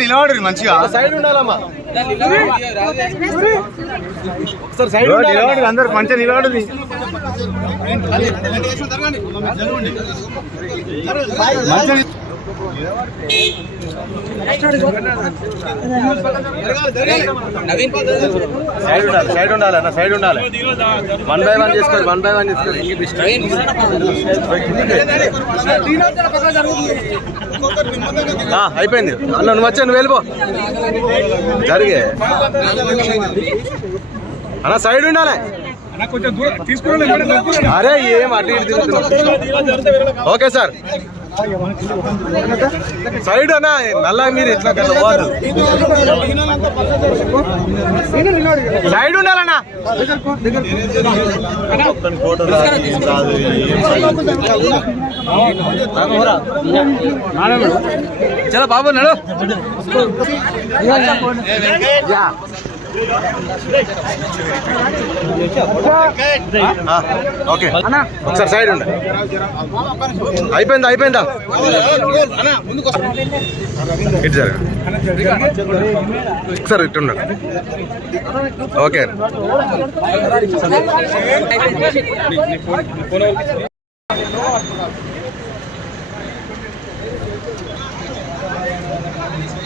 నిలబడు మంచిగా. సైడ్ ఉండాలమ్మా. ఒకసారి సైడ్ నిలబడు అందరు మంచిగా నిలబడు సైడ్ ఉండాలి సైడ్ ఉండాలి అన్న సైడ్ ఉండాలి. వన్ బై వన్ చేసుకోరు వన్ బై వన్ చేసుకోరు అయిపోయింది అన్న నువ్వు వచ్చా నువ్వు వెళ్ళిపో జరిగే అన్న సైడ్ ఉండాలి అరే ఏం అటు ఇటు ఓకే సార్. సైడ్ అన్న నల్ల మీరు ఎట్లా కదా. సైడ్ ఉండాలన్నా. చలో బాబు నడు. ఓకే. ఒకసారి సైడ్ ఉండ. అయిపోయిందా అయిపోయిందా? ఇటు జరగ. ఒకసారి ఇటు ఉండండి ఓకే.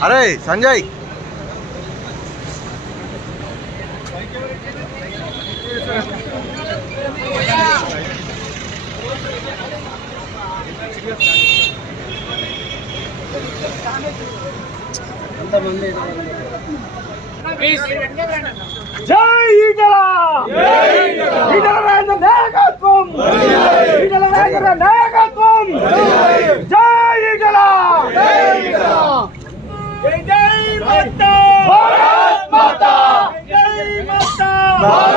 అరే సంజయ్. జై ఈటల! ఈటల! నాయకత్వం! ఈటల నాయకత్వం! జై